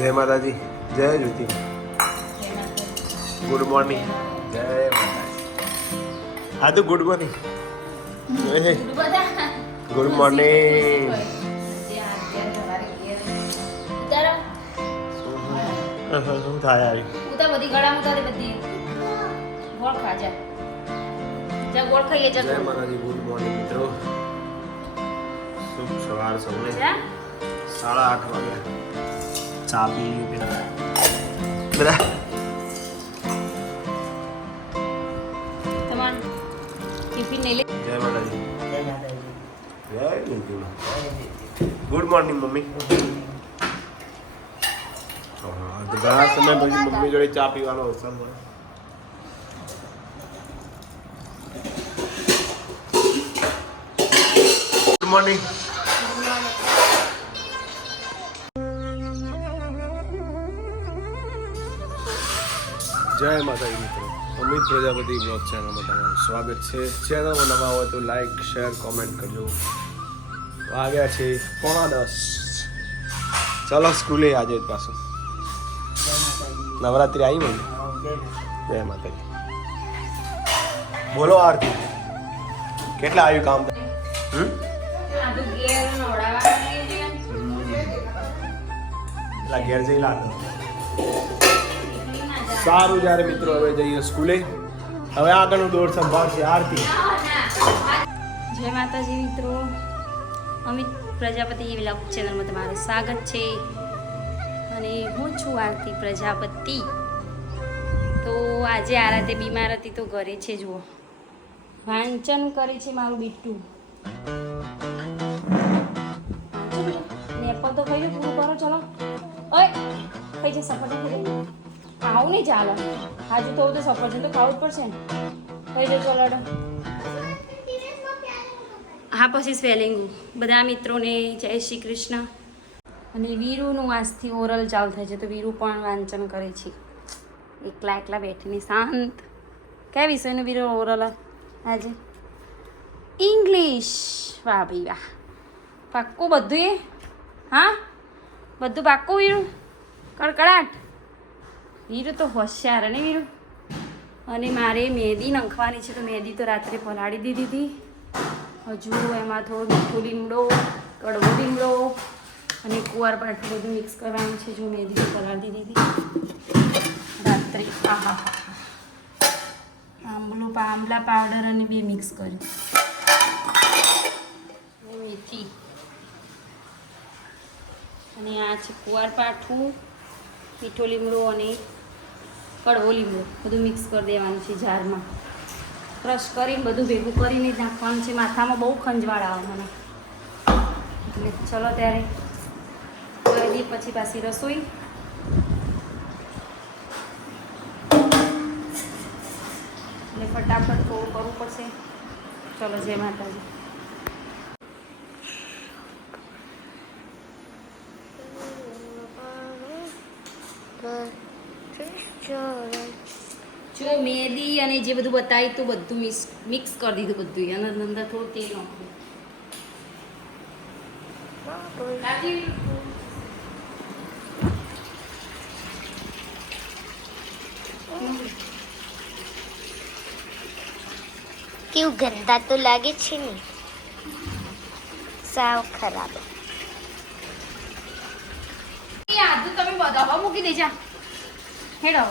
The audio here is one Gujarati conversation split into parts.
જય માતાજી જય જ્યોતિ. ગુડ મોર્નિંગ જય માતાજી. હા તો ગુડ મોર્નિંગ ગુડ મોર્નિંગ શું થાય આવી? બધી ગળા ઉતારી બધી. ગોળ ખા જા. જા ગોળ ખાઈએ જા જય માતાજી ગુડ મોર્નિંગ મિત્રો. શુભ સવાર સૌને સાડા આઠ વાગ્યા. ચા પી પેલા. બધા? Good morning mummy. ઘણા સમય પછી મમ્મી જોડે ચા પીવાનો અવસર મળે. Good morning. જય માતાજી મિત્રો. અમિત પ્રજાપતિ બ્લોગ ચેનલમાં તમારું સ્વાગત છે. ચેનલમાં નવા હોય તો લાઈક શેર કોમેન્ટ કરજો. વાગ્યા છે પોણા દસ. ચાલો સ્કૂલે આજે જ પાછું. નવરાત્રી આવી મને જય માતાજી. બોલો આરતી. કેટલા આવ્યું કામ? હમ? ઘેર જઈ લાગે. સારું જ્યારે મિત્રો હવે જઈએ સ્કૂલે. હવે આગળનું દોર સંભાળશે આરતી. જય માતાજી મિત્રો. અમિત પ્રજાપતિ વ્લોગ ચેનલમાં તમારું સ્વાગત છે. અને હું છું આરતી પ્રજાપતિ. તો આજે આરાતે બીમાર હતી તો ઘરે છે, જુઓ. વાંચન કરે છે મારું બીટું. નેપલ તો લો, પૂરું કરો, ચલો. ઓય, ખાઈ છે સફરજન ખાઈ આવું નહીં ચાલો. આજુ તો તો સફરજન તો ખાવું જ પડશે ને. કઈ લો ચલો હા પછી સ્વેલિંગ બધા મિત્રોને જય શ્રી કૃષ્ણ. અને વીરુનું આજથી ઓરલ ચાલુ થાય છે તો વીરુ પણ વાંચન કરે છે. એકલા એકલા બેઠીને શાંત. કયા વિષયનું વીરુ ઓરલ આજે? ઇંગ્લિશ વાહ ભાઈ વાહ. પાક્કું બધું એ હા? બધું પાક્કું વીરુ? કડકડાટ? વીરુ તો હોશિયાર ને વીરુ. અને મારે મહેંદી નંખવાની છે તો મહેંદી તો રાત્રે પલાળી દીધી હતી હજુ એમાં થોડો મીઠો લીમડો, કડવો લીમડો અને કુવાર પાટું બધું મિક્સ કરવાનું છે. જો મહેંદી તો પલાળી દીધી હતી રાત્રે, આહા. આંબલો આંબલા પાવડર અને બે મિક્સ કર્યું. મેથી. અને આ છે કુવાર પાઠું, મીઠો લીમડો અને કડવો લીંબુ બધું મિક્સ કરી દેવાનું છે જારમાં. ક્રશ કરીને બધું ભેગું કરીને જ નાખવાનું છે. માથામાં બહુ ખંજવાળ આવે મને. એટલે ચલો ત્યારે કરી દઈએ પછી પાછી રસોઈ. એટલે ફટાફટ થોડું કરવું પડશે. ચલો જય માતાજી જો મેદી અને જે બધું બતાવ્યું તું બધું મિક્સ મિક્સ કરી દીધું બધું. અને અંદર થોડું તેલ નાખ્યું. કેવું ગંદા તો લાગે છે ને? સાવ ખરાબ. આજુ તમે બધા મૂકી દેજા. હેડો.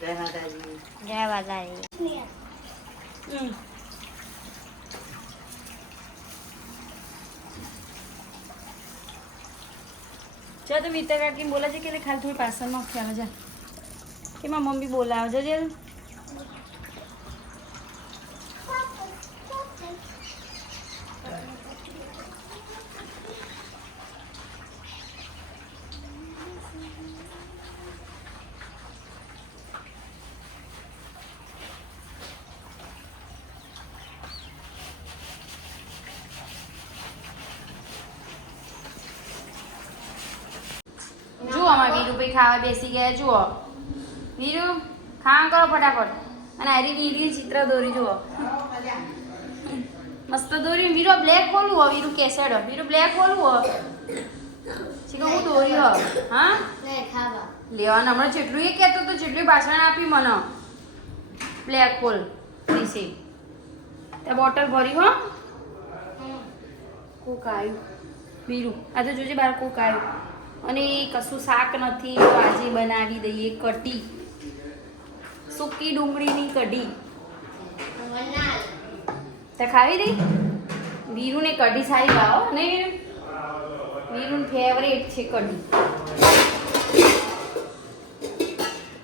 જય માતાજી. હમ. જા તો મીતા કાકી બોલા છે કે એટલે ખાલી થોડી પાર્સલમાં ખ્યાલ જા. કે મારી મમ્મી બોલાવજો જજે જુઓ અમારા વીરુભાઈ ખાવા બેસી ગયા જુઓ. વીરુ ખાવા કરો ફટાફટ. અને આરી વીરી ચિત્ર દોરી જુઓ. મસ્ત દોરી. વીરો બ્લેક ખોલવું હો વીરુ કેસેડો. વીરુ બ્લેક ખોલવું હો હા હો હા? લેવાનું હમણાં જેટલું એ કહેતો તો જેટલું ભાષણ આપી મને. બ્લેક હોલ વિશે ત્યાં બોટલ ભરી હો. કોક આવ્યું. બીરું આ તો જોજે બાર કોક આવ્યું. અને કશું શાક નથી, તો આજે બનાવી દઈએ કઢી. સૂકી ડુંગળીની કઢી. તે ખાવી દઈ? વીરુને કઢી સારી ભાવો અને વીરુન ફેવરેટ છે કઢી.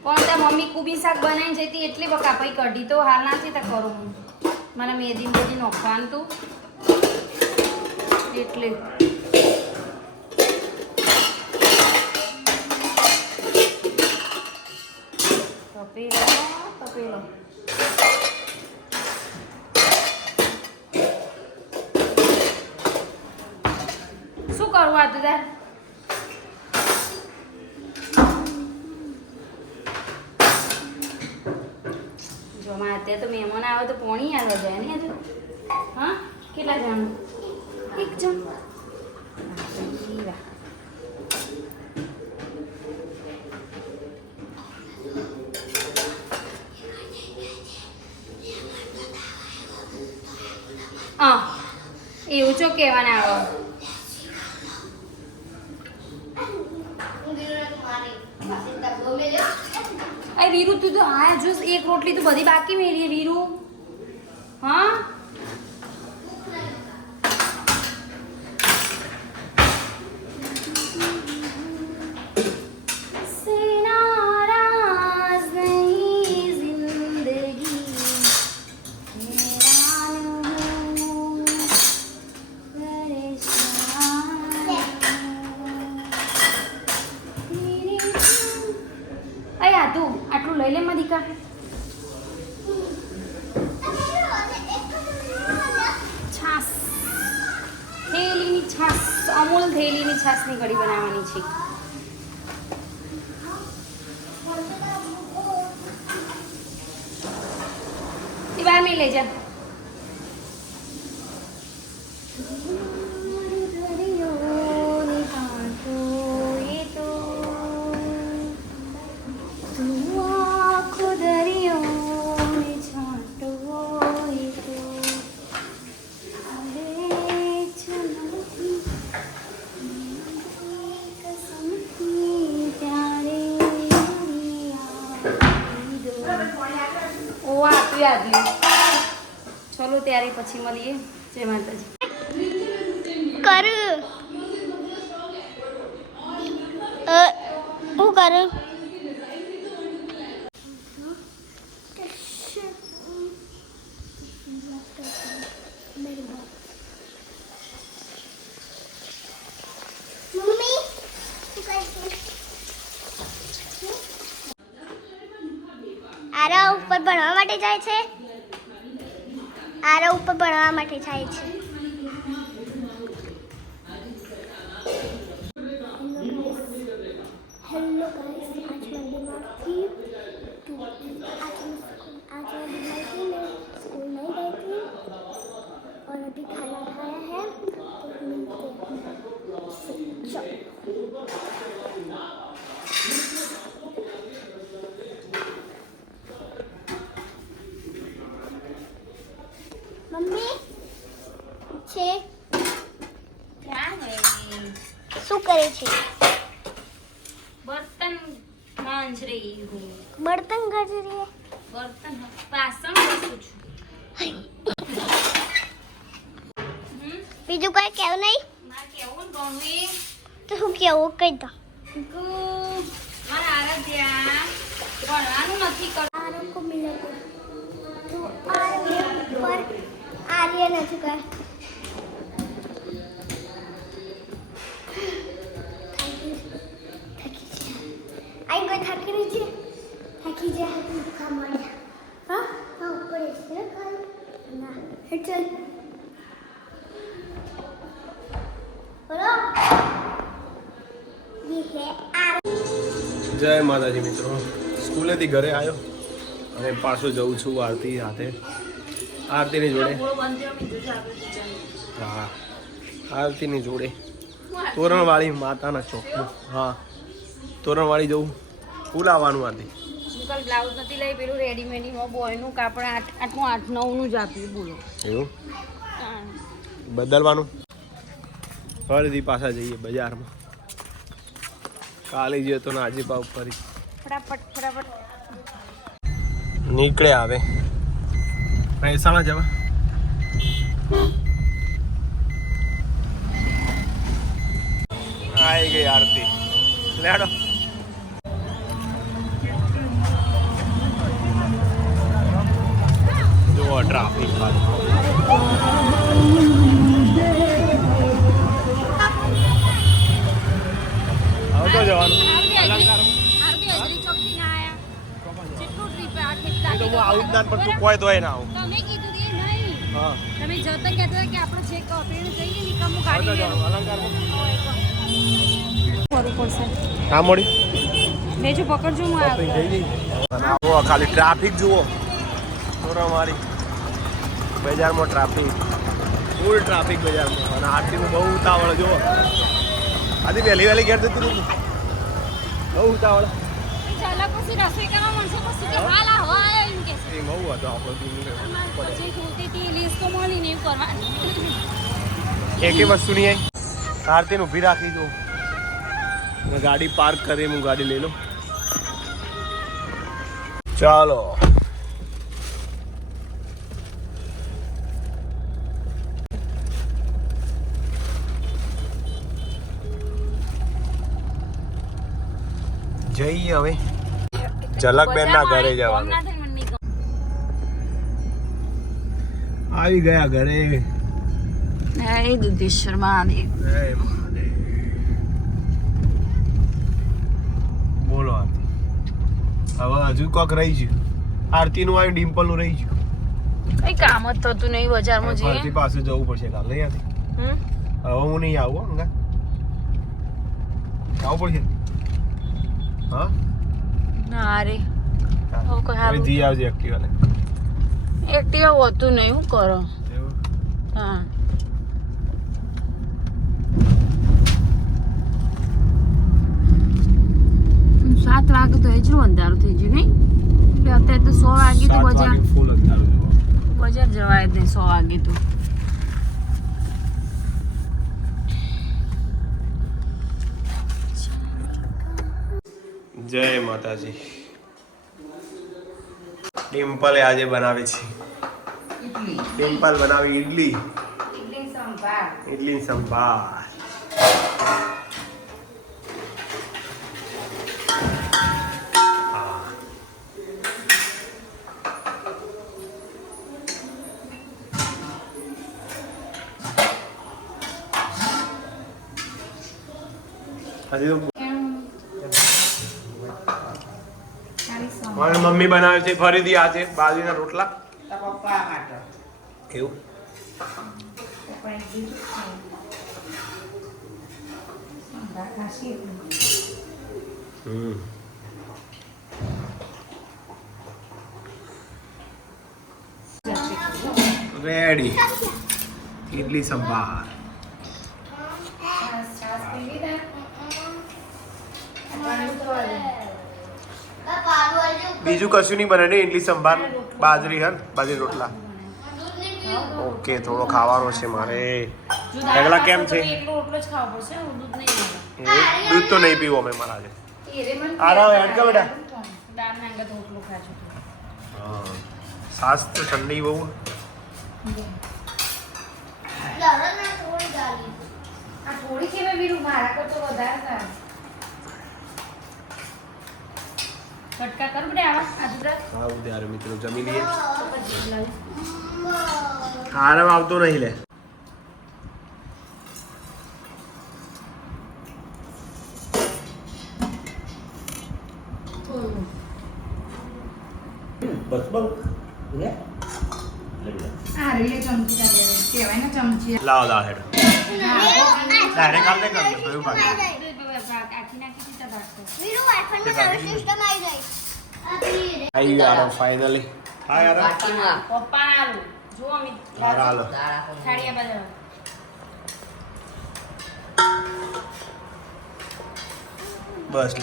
પણ ત્યાં મમ્મી કુબી શાક બનાવીને જતી એટલે બકા પછી કઢી તો હાલ ના તો કરું મને મેદી મેદી નોખવાનું એટલે. કરવું તાર જો માં અત્યારે તો મહેમાન આવે તો પોણી આવે, જાય ને હજુ. હા? કેટલા જણ? એક જણ. એવું ચો કહેવાના આવે વીરુ તું તો હા જો એક રોટલી તો બધી બાકી મેલી વીરુ. હા? એ બાર મેં લઈ જા ઓ આપ્યું આવ્યું ચલો ત્યારે પછી મળીએ. જય માતાજી. કર. હું કરું મમ્મી આરા ઉપર ભણવા માટે જાય છે ઉપર ભણવા માટે જાય છે. બીજું કઈ કેવું નહીં? કેવું તો શું કેવું કહી દો. મારા આરાધ્યા નથી તો આર્ય ઉપર આર્ય નથી કર થાકી ગઈ થાકી રહી થાકી જાય જય માતાજી મિત્રો. સ્કૂલેથી ઘરે આવ્યો. અને પાછો જઉં છું આરતી સાથે આરતીની જોડે. હા. આરતીની જોડે. તોરણવાળી માતાના ચોકમાં. હા. તોરણવાળી જવું ફૂલ આરતી. કાલ બ્લાઉઝ નથી લઈ પેલું રેડીમેડીમાં બોયનું કાપડ આઠ આઠનું આઠ નવનું જ આપ્યું બોલો. એવું? બદલવાનું? ફરીથી પાછા જઈએ બજારમાં. કાલે જઈએ તો આજે ભાવ ફરી. ફટાફટ ફટાફટ. નીકળે આવે. મહેસાણા જવા. આવી ગઈ આરતી. લેડો. ટ્રાફિક જવાનું. એ તો હું આવું જ ના પણ તું કોઈ તોય ના આવું. તમે કીધું કે નહીં. હા. તમે જતા કહેતા કે આપણે છે કપડીને જઈએ ને કમું ગાડી જવાનું અલંકારમાં પડશે પકડજો હું ગઈ. અને આવો ખાલી ટ્રાફિક જુઓ. મારી બજારમાં ટ્રાફિક. ફૂલ ટ્રાફિક બજારમાં. અને આરતીનું બહુ ઉતાવળ જો આથી વહેલી વહેલી ઘેર જતી રહી બહુ ઉતાવળ. હતો હતી એક વસ્તુ નહીં આવી. આરતીને ઊભી રાખી દઉં મેં ગાડી પાર્ક કરી હું ગાડી લઈ લઉં. ચાલો. જઈએ હવે. ઝલકબેન ના ઘરે જવાનું. આવી ગયા ઘરે. હે દુધેશ્વર મહાદેવ. બોલો આરતી. હવે હજુ કોક રહી ગયું. આરતીનું આવ્યું ડિમ્પલનું રહી ગયું. કઈ કામ જ થતું નહીં બજારમાં ફરતી જઈએ. પાસે જવું પડશે કાલે યાર હમ? હવે હું નહીં આવું હો, અંગા. આવું પડશે. હા? ના રે. હવે કોઈ હારું- જી આવજે એક્ટિવા લઈને એક્ટિવા હોતું નહીં હું કરો? હા. સાત વાગે તો એટલું અંધારું થઈ ગયું નહીં? એટલે અત્યારે તો સો વાગે તો બજાર બજાર જવાય જ સો વાગે તો. જય માતાજી. ડિમ્પલે આજે બનાવી છે. ડિમ્પલ બનાવી ઈડલી. ઇડલી સંભાર. હજી મમ્મી બનાવે છે ફરીથી આજે બાજરીના રોટલા. એવું? રેડી ઇડલી સંભાર બીજું કશું નહીં બને ને ઇડલી સંભાર બાજરી હન બાજરી રોટલા. ઓકે થોડો ખાવાનો છે મારે. ઢગલા કેમ છે? એકલો રોટલો જ ખાવો પડશે હું દૂધ તો નહીં પીવું અમે મારા આજે આરામ હેડ કે બેટા. સાસ તો ઠંડી બહુ. થોડી મેં મારા કરતો વધારે સારું. કટકા કર બેટા આવા આદરા હા ઉદે આરે મિત્રો જમી લાવી આરામ આવતો નહીં લે લાવ લાવ ચમચી ચાલે ને ચમચી લાવો દાળ હેડ ડાયરેક્ટ નહીં કરજો કયું બાકી આખી નાખી આવી આરો ફાઇનલી હા આરો પપ્પા આરો જો અમિત આરો આલો થાળિયા બજાવ બસ.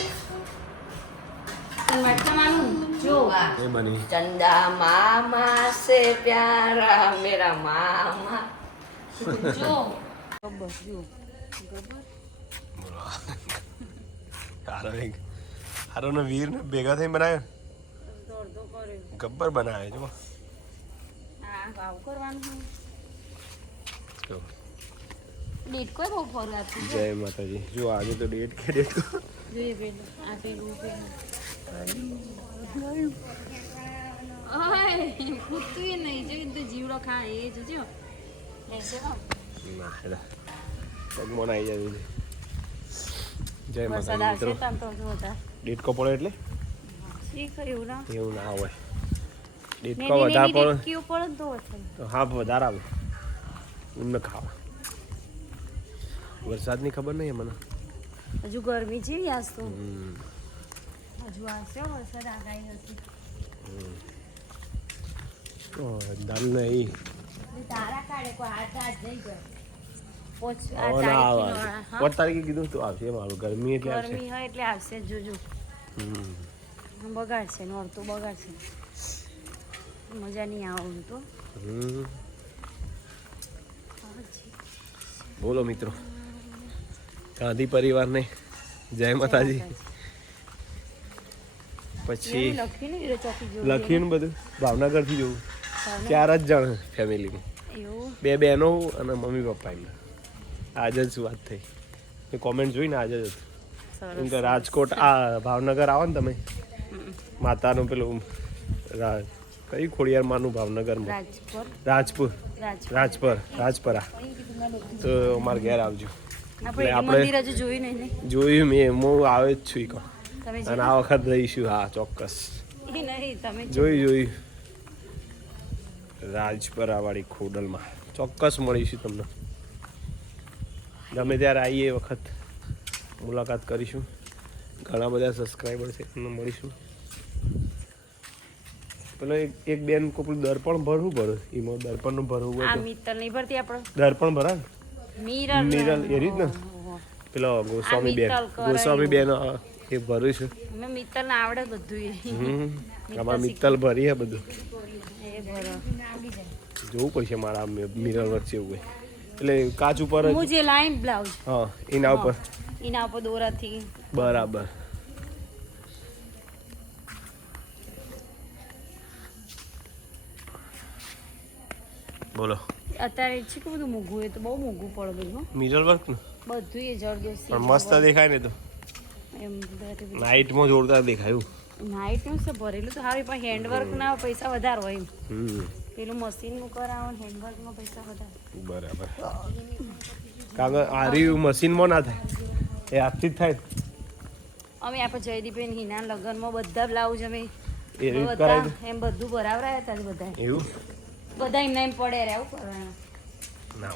એ બની. ચંદા મામા સે પ્યારા મેરા મામા. હારો ને વીર ને ભેગા થઈને બનાવ્યો ગબ્બર બનાવે જો જય માતાજી જો આજે તો ડેટ કે ડેટ જીવડો ખા એ જોજો પગમાં આવી જાય. જય માતાજી મિત્રો. તમ તો જોતા ડેટ કો પડે એટલે? એવું ના હોય. ડેટ ને કો ને વધારે પડે. તો હા વધારે આવે. એમને ખાવા. વરસાદની ખબર નહીં મને હજુ ગરમી જેવી આજ તો. હજુ આવશે વરસાદ આગાહી નથી ઓ, દલ નહીં. તારા કાઢે કોઈ હાથ હાથ જઈ ગયો. પોચ ના તારીખે કીધું તો આવશે મારું ગરમી એટલે આવશે. ગરમી હોય એટલે આવશે જોજો. બગાડશે નોરતું બગાડશે. મજા નહીં આવવાનું તો. બોલો મિત્રો. ગાંધી પરિવારને જય માતાજી. પછી લખ્યું ને વીરો ચોકી જેવું લખ્યું ને બધું ભાવનગરથી જોવું. ચાર જ જણ ફેમિલીમાં બે બહેનો અને મમ્મી પપ્પા એમના. આજે જ વાત થઈ. એ કોમેન્ટ જોઈને આજે જ હતું. કેમ કે રાજકોટ આ ભાવનગર આવો ને તમે. માતાનું પેલું કઈ ખોડિયારમાંનું ભાવનગરમાં રાજપુર. રાજપુર. રાજપુર. તો અમારે ઘેર આવજો. આપણે જોયું મેં હું આવે જ છું ઈ અને આ વખત રહીશું હા ચોક્કસ. જોઈ જોઈ તમે જોયું જોયું. રાજપરા વાળી ખોડલમાં. ચોક્કસ મળીશું તમને. ગમે ત્યારે આવીએ એ વખત મુલાકાત કરીશું. ઘણા બધા સબસ્ક્રાઈબર છે એમને મળીશું. પેલો એક એક બેન કોઈ દર્પણ ભરવું પડે. એમાં દર્પણનું ભરવું હોય મિત્તલ નહીં ભરતી આપણો? દર્પણ ભરા મિરલ. મિરર મિરર એ રીત ને? પેલો ગોસ્વામી બેન. ગોસ્વામી બેન એ ભર્યું છે. અમે મિત્તલ ને આવડે બધું આમાં મિત્તલ ભરી હે બધું. જોવું પડશે મારા મિરર વચ્ચે એવું હોય. એટલે કાચ ઉપર હું જે લાઈન બ્લાઉઝ હા એના ઉપર. એના ઉપર દોરાથી. બરાબર. બોલો. અત્યારે છે કે બધું મોંઘું હોય તો બહુ મોઘું પડે બધું. મિરર વર્ક ને? બધું એ જરદોસ્તી પણ મસ્ત દેખાય ને તો. એમ નાઇટમાં જોરદાર દેખાયું નાઇટનું છે ભરેલું તો હવે પણ હેન્ડવર્ક ના પૈસા વધારે હોય હમ. પેલું મશીનનું કરાવો હેન્ડવર્કમાં પૈસા વધારે. બરાબર. કારણ કે આ રહ્યું મશીનમાં ના થાય? એ હાથથી જ થાય. અમે આપણે જયદીપબેન હિના લગ્નમાં બધા બ્લાઉઝ અમે બધા એમ બધું બરાબર હતા બધા એવું? બધા એમને એમ પડે રે આવું કરવાનું ના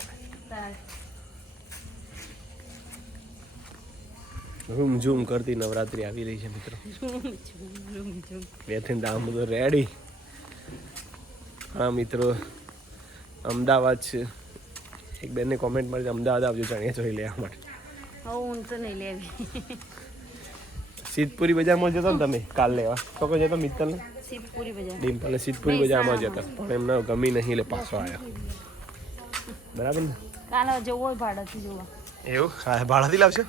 રૂમ ઝૂમ કરતી નવરાત્રી આવી રહી છે મિત્રો. બે ત્રણ દામ બધું રેડી હા મિત્રો. અમદાવાદ છે. એક બેનને કોમેન્ટ મારી અમદાવાદ આવજો ચણિયા ચોળી લેવા માટે. હું તો નહીં લેવી. સિદ્ધપુરી બજારમાં જતો ને તમે કાલ લેવા. તો કોઈ જતો મિત્તલ ને? સિદ્ધપુરી બજાર. ડિમ્પલે સિદ્ધપુરી બજારમાં જતા. પણ એમને ગમી નહીં એટલે પાછો આવ્યો બરાબર ને? કાલે જવો ભાડાથી જોવા. એવું? હા ભાડાથી લાવશે?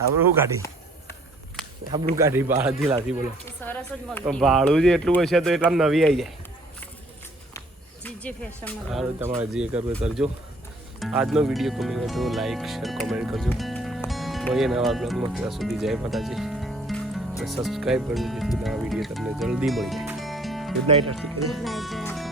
આપણું શું કાઢી. આપણું કાઢી. ભાડાથી લાવતી બોલો. એ સરસ જ પણ ભાડું જે એટલું હશે તો એટલા નવી આવી જાય. જીજે ફેશનમાં સારું તમારે જે કરવું એ કરજો. આજનો વીડિયો ગમ્યો હોય તો લાઈક શેર કોમેન્ટ કરજો. મળીએ નવા બ્લોગમાં ત્યાં સુધી જય માતાજી. અને સબસ્ક્રાઈબ કરજો જેથી નવા વીડિયો તમને જલ્દી મળી જાય. Good night Aarti. Good night